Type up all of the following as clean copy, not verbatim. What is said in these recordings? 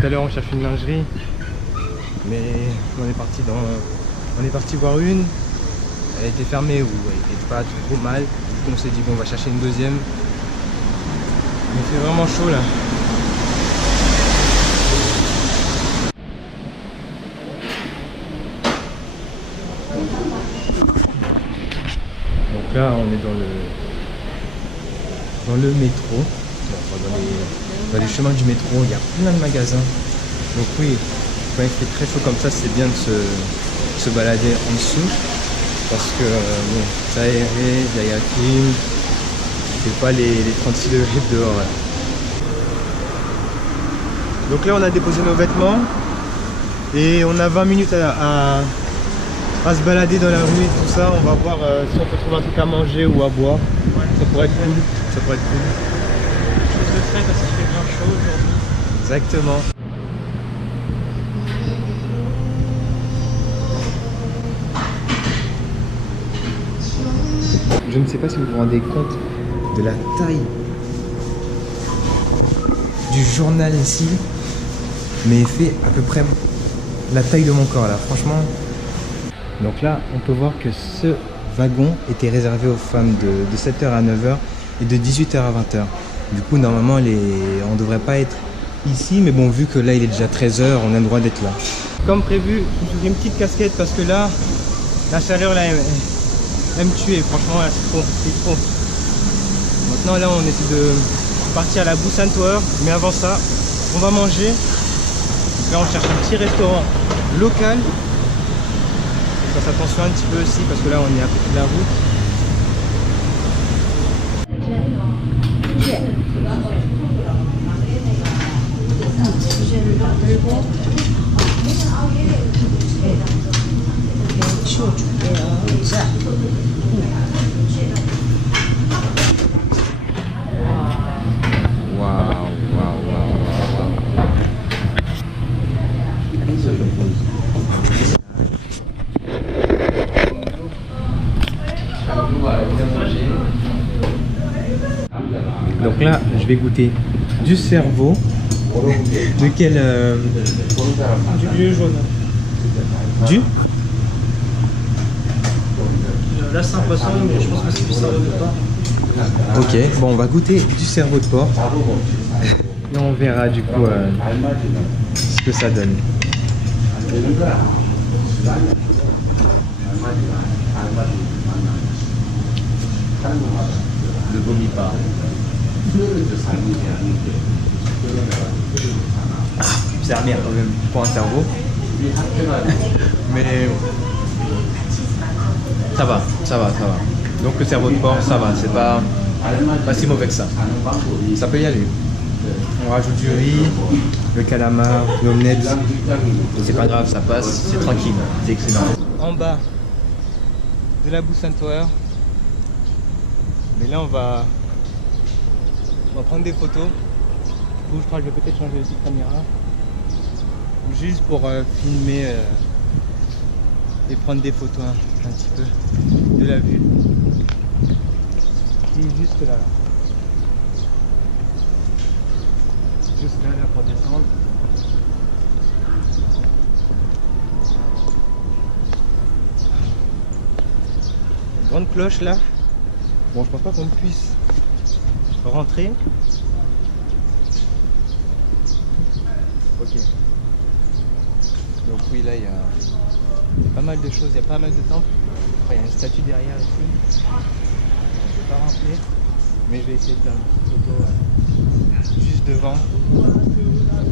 Tout à l'heure on cherche une lingerie, mais on est parti voir une. Elle était fermée ou elle était pas trop mal. Du coup on s'est dit bon, on va chercher une deuxième. Mais c'est vraiment chaud là. Donc là on est dans le métro. Dans les chemins du métro, il y a plein de magasins. Donc oui, quand il fait très chaud comme ça, c'est bien de se balader en dessous. Parce que bon, ça aéré, il y a la clim, c'est pas les 36 degrés dehors. Là. Donc là on a déposé nos vêtements et on a 20 minutes à se balader dans la rue et tout ça. On va voir si on peut trouver un truc à manger ou à boire. Ouais, ça pourrait être cool. Ça pourrait être cool. Chose de frais parce qu'il fait bien chaud aujourd'hui. Exactement. Je ne sais pas si vous vous rendez compte de la taille du journal ici, mais il fait à peu près la taille de mon corps là, franchement. Donc là, on peut voir que ce wagon était réservé aux femmes de 7h à 9h et de 18h à 20h. Du coup, normalement, on ne devrait pas être ici, mais bon, vu que là, il est déjà 13h, on a le droit d'être là. Comme prévu, je me suis fait une petite casquette parce que là, la chaleur, là, elle me tuer, franchement, là, c'est trop. Maintenant, là, on essaie de partir à la Busan Tower, mais avant ça, on va manger. Donc là, on cherche un petit restaurant local. Fasse attention un petit peu aussi parce que là, on est à côté de la route. Donc là, je vais goûter du cerveau. De quel Du vieux jaune. Du Là c'est un poisson, mais je pense que c'est du cerveau de porc. Ok, bon, on va goûter du cerveau de porc. Et on verra du coup ce que ça donne. Ne vomis pas. C'est la merde quand même pour un cerveau. Mais ça va. Donc le cerveau de porc, ça va, c'est pas si mauvais que ça. Ça peut y aller. On rajoute du riz, le calamar, l'omelette. C'est pas grave, ça passe, c'est tranquille, c'est excellent. En bas de la Busan Tower. Mais là on va prendre des photos. Du coup je crois que je vais peut-être changer de petite caméra. Juste pour filmer et prendre des photos un petit peu de la vue. Qui est juste là. Juste là pour descendre. Une grande cloche là. Bon, je pense pas qu'on puisse rentrer. Ok. Donc oui, là il y a pas mal de choses, il y a pas mal de temples. Enfin, il y a une statue derrière ici. Je ne peux pas rentrer, mais je vais essayer de faire une petite photo juste devant. Ça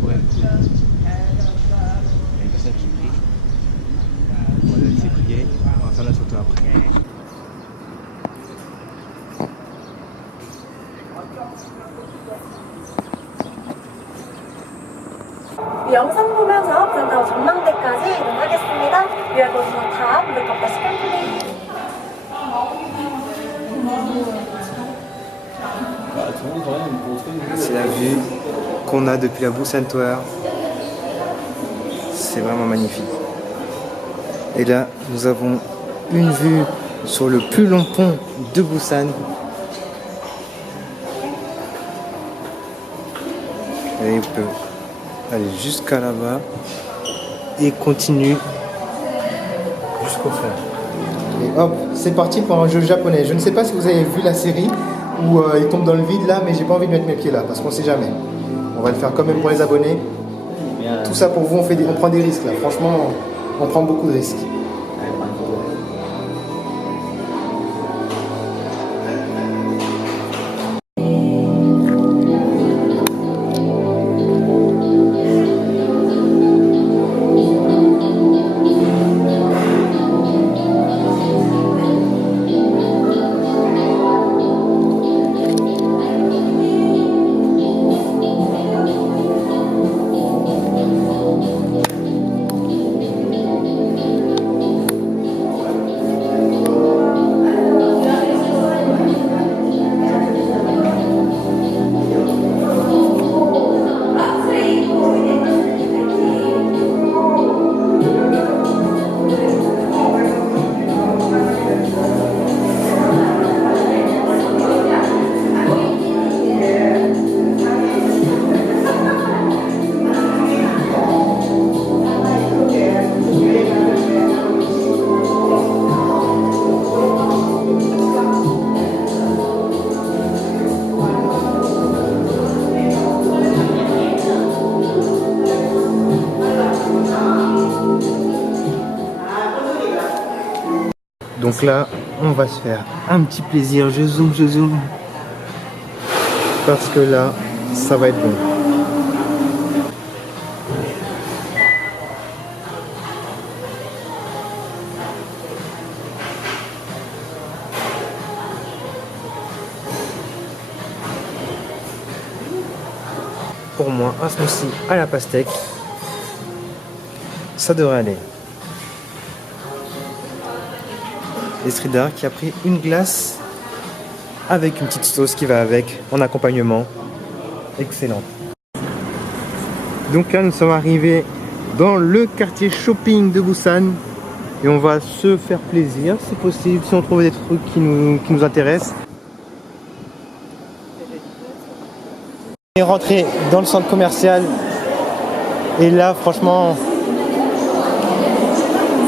pourrait être cool. Il y a une personne qui prie. On va laisser prier. On va faire la photo après. 영상 보면서 그다음 전망대까지 이동하겠습니다. We are going to top look up the sky. C'est la vue qu'on a depuis la Busan Tower. C'est vraiment magnifique. Et là, nous avons une vue sur le plus long pont de Busan. Et Allez, jusqu'à là-bas. Et continue jusqu'au fond. Et hop, c'est parti pour un jeu japonais. Je ne sais pas si vous avez vu la série où il tombe dans le vide là, mais j'ai pas envie de mettre mes pieds là parce qu'on sait jamais. On va le faire quand même pour les abonnés. Tout ça pour vous, on prend des risques là. Franchement, on prend beaucoup de risques. Donc là, on va se faire un petit plaisir. Je zoome. Parce que là, ça va être bon. Pour moi, un smoothie à la pastèque, ça devrait aller. Et Sridhar qui a pris une glace avec une petite sauce qui va avec en accompagnement. Excellent. Donc là nous sommes arrivés dans le quartier shopping de Busan et on va se faire plaisir, c'est possible, si on trouve des trucs qui nous intéressent. On est rentré dans le centre commercial et là franchement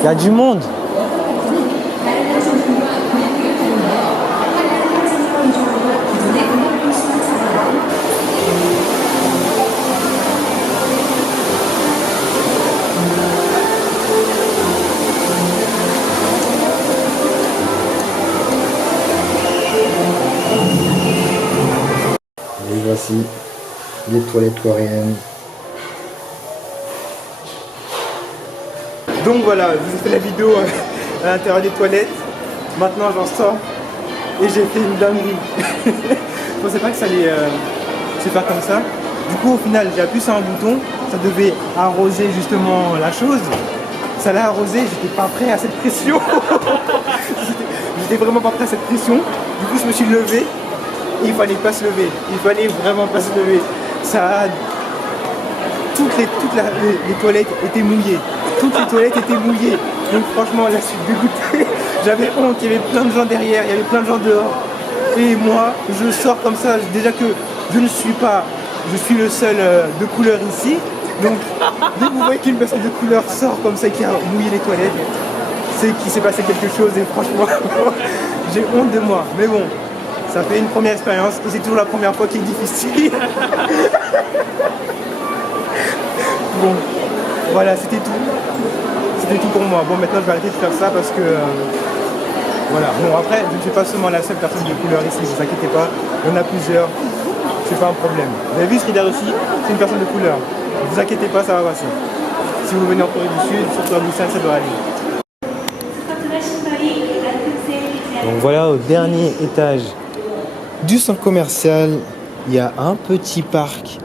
il y a du monde. Et voici les toilettes coréennes. Donc voilà, je vous ai fait la vidéo à l'intérieur des toilettes. Maintenant j'en sors et j'ai fait une dinguerie. Je pensais pas que ça allait se faire comme ça. Du coup au final j'ai appuyé sur un bouton, ça devait arroser justement la chose. Ça l'a arrosé, j'étais pas prêt à cette pression. J'étais vraiment pas prêt à cette pression. Du coup je me suis levé. Il fallait pas se lever, il fallait vraiment pas se lever. Ça, toutes les toilettes étaient mouillées. Toutes les toilettes étaient mouillées. Donc franchement là je suis dégoûté. J'avais honte, il y avait plein de gens derrière, il y avait plein de gens dehors. Et moi je sors comme ça, déjà que je suis le seul de couleur ici. Donc dès que vous voyez qu'une personne de couleur sort comme ça qui a mouillé les toilettes, c'est qu'il s'est passé quelque chose et franchement j'ai honte de moi. Mais bon. Ça fait une première expérience et c'est toujours la première fois qui est difficile. Bon, voilà, c'était tout. C'était tout pour moi. Bon, maintenant je vais arrêter de faire ça parce que... voilà. Bon, après, je ne suis pas seulement la seule personne de couleur ici, ne vous inquiétez pas. Il y en a plusieurs. C'est pas un problème. Vous avez vu Sridhar aussi, c'est une personne de couleur. Ne vous inquiétez pas, ça va passer. Si vous venez en Corée du Sud, surtout à Busan, ça doit aller. Donc voilà, au dernier étage du centre commercial, il y a un petit parc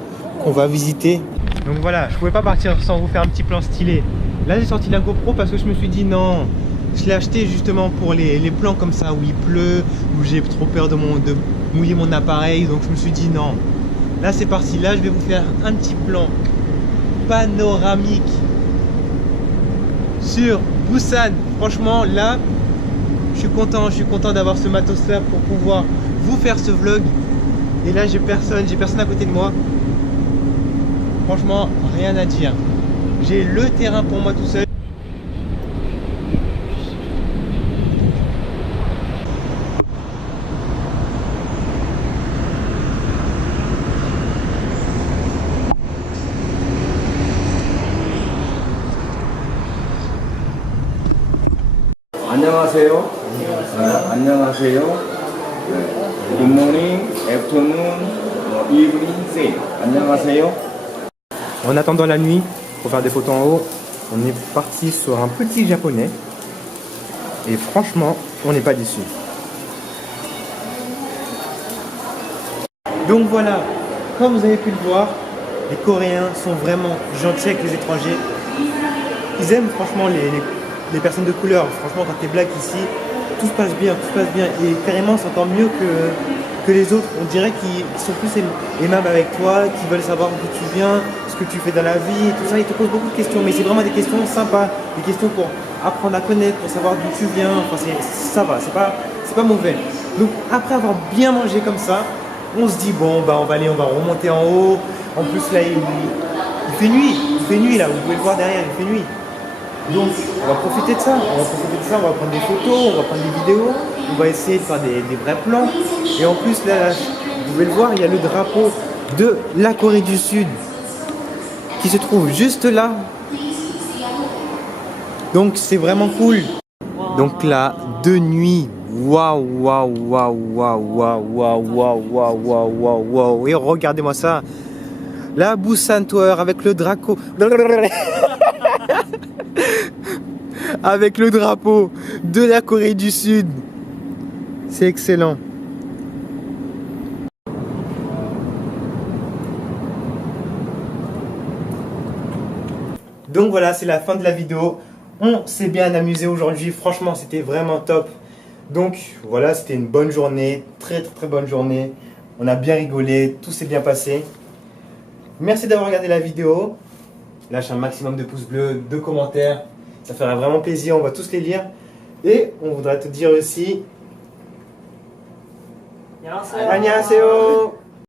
qu'on va visiter. Donc voilà, je pouvais pas partir sans vous faire un petit plan stylé. Là j'ai sorti la GoPro parce que je me suis dit non, je l'ai acheté justement pour les plans comme ça où il pleut, où j'ai trop peur de mouiller mon appareil. Donc je me suis dit non, là c'est parti, là je vais vous faire un petit plan panoramique sur Busan. Franchement là, je suis content d'avoir ce matos là pour pouvoir vous faire ce vlog. Et là j'ai personne à côté de moi. Franchement, rien à dire. J'ai le terrain pour moi tout seul. 안녕하세요. 안녕하세요. Good morning, afternoon, evening, say. 안녕하세요. En attendant la nuit, pour faire des photos en haut, on est parti sur un petit japonais. Et franchement, on n'est pas déçu. Donc voilà, comme vous avez pu le voir, les Coréens sont vraiment gentils avec les étrangers. Ils aiment franchement les personnes de couleur. Franchement, quand tu es black ici, tout se passe bien, tout se passe bien. Et carrément, c'est encore mieux que les autres. On dirait qu'ils sont plus aimables avec toi, qu'ils veulent savoir d'où tu viens, ce que tu fais dans la vie, et tout ça. Ils te posent beaucoup de questions, mais c'est vraiment des questions sympas, des questions pour apprendre à connaître, pour savoir d'où tu viens. Enfin, ça va, c'est pas mauvais. Donc, après avoir bien mangé comme ça, on se dit bon, bah, on va remonter en haut. En plus, là, il fait nuit là, vous pouvez le voir derrière, il fait nuit. Donc, on va profiter de ça, on va prendre des photos, on va prendre des vidéos, on va essayer de faire des vrais plans. Et en plus, là, vous pouvez le voir, il y a le drapeau de la Corée du Sud qui se trouve juste là. Donc, c'est vraiment cool. Donc là, de nuit, waouh, waouh, waouh, waouh, waouh, waouh, waouh, waouh, waouh, waouh, waouh. Et regardez-moi ça. La Busan Tower avec le drapeau. Avec le drapeau de la Corée du Sud. C'est excellent. Donc voilà, c'est la fin de la vidéo. On s'est bien amusé aujourd'hui. Franchement, c'était vraiment top. Donc voilà, c'était une bonne journée. Très bonne journée. On a bien rigolé. Tout s'est bien passé. Merci d'avoir regardé la vidéo. Lâche un maximum de pouces bleus, de commentaires. Ça fera vraiment plaisir, on va tous les lire. Et on voudrait te dire aussi... 안녕하세요. 안녕하세요.